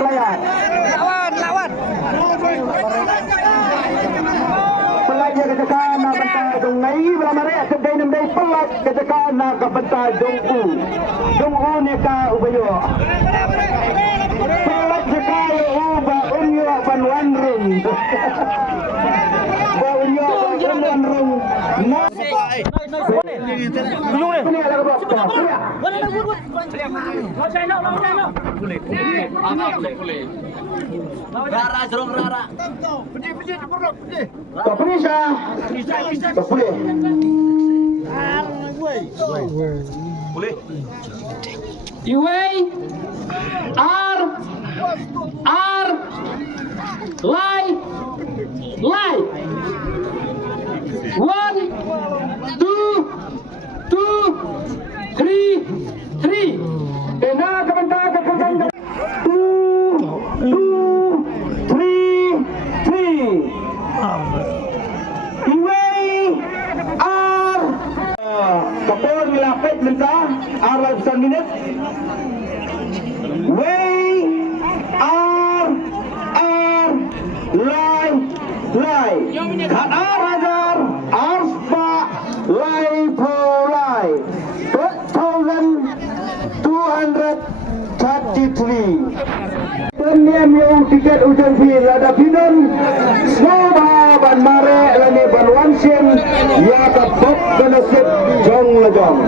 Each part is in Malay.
layar. Lawan. Pelajar ketekan nak bentar dong nai belamare sedai nemdai pelat ketekan nak bentar dong u ni ka ubayo pelat sekali uba unyo ban ring ba unyo ban ring na dulu ni ada berapa boleh Rara jerong rara. Tak boleh sah. Tak boleh. Boleh. Iway R Lai 1 2 3 Ena kebentar kekerjaan 2 3 Iway R kapor milapit mentah R lapan minit Way R Lai Kat R Hajar R Spa Lai Pro Lai 2233 Peniam yang tiket ujian fee lada pinun Snowba ban mare lani ban wansin ya kapok benasib jong lejong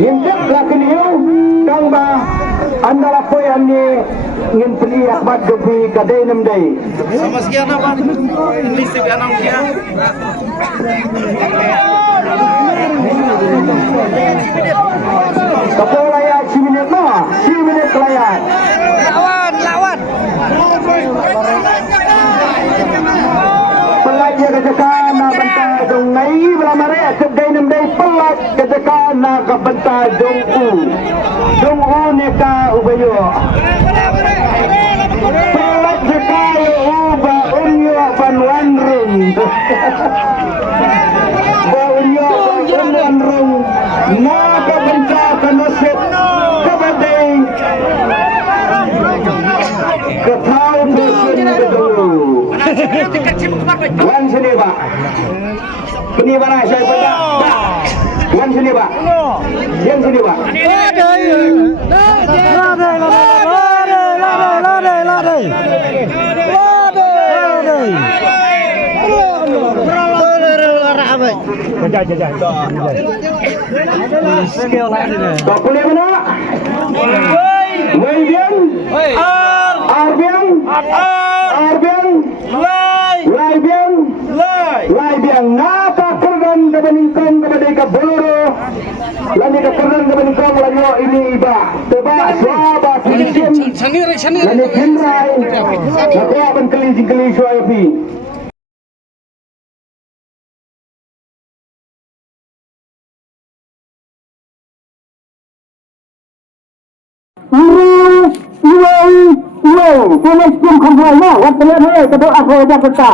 Nimjak lakin iu kang ba anda lapoi ani ngin peli akbat gebi kadai nemdai Sama sekian apa? Ini sekian kia. Kapol layak 10 minit mah 10 minit layak Lawan. Pelajar ketekan nak bentar dong nai belamare sedai nemdai pelat ketekan nak bentar dong u ni ka ubayo pelat sekali uba unyo ban ring ba unyo ban ring na ka bentar kanasip kabadai ketau pesin kedua Wan sini pak. Ini mana saya pada. Wan sini pak. Yang sini pak. Tak boleh mana? Wei biang. Lai biang napa kerdan kebeningkong kepada ka boloro lani ka kerdan kebeningkong lanyo ini iba teba swaba kisim lani kinrai aku akan keli suapi Tulis pun kumpulannya, waktu ini kedua aku Jakarta.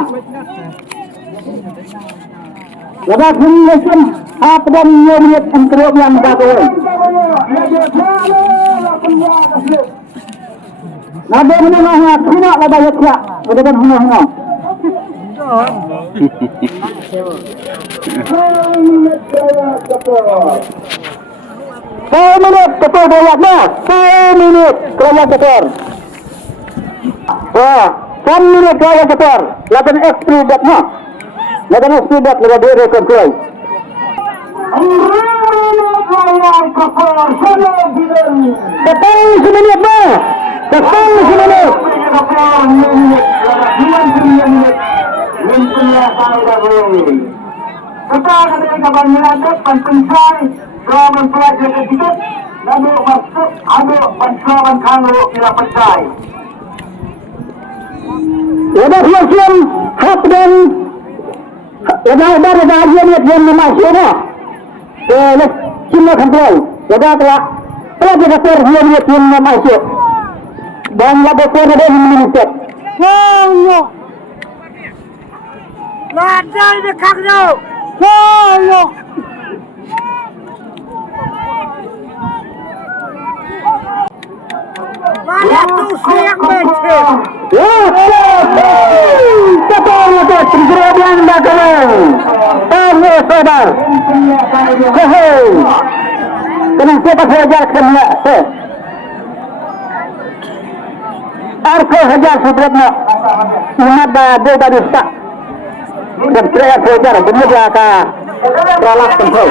Lepas menyusun apa dan menyiap untuk yang bagus. Nabi menengahnya tidak ada yatnya, bukan menengahnya. Saya minit ketua bayaknya, 10 minit ketua ketua. Wah, 10 minit ketua ketua. Lapan ekstri datnya. Lapan ekstri dat lebih dari kontrol. Ketang semenit mah. Ketang semenit. Kita ketika banyak pencencai Raman pelajar sedikit lalu masuk ambil pencawan kangro kita percaya. Ada siap hak dan ada bahagian yang memasuknya. Oleh semua kontrol. Ada telah pelajar yang memasuk. Dan laborator ada yang menutup. Wow. Ladai dekat tu. Wow. Betul betul Trigrebian bakalan. Tanya saudara. Hei. Kenapa saja kena? Arko hajar sebelumnya. Mengapa dia tadi stuck? Dan saya saja benar ka. Tolak tempat.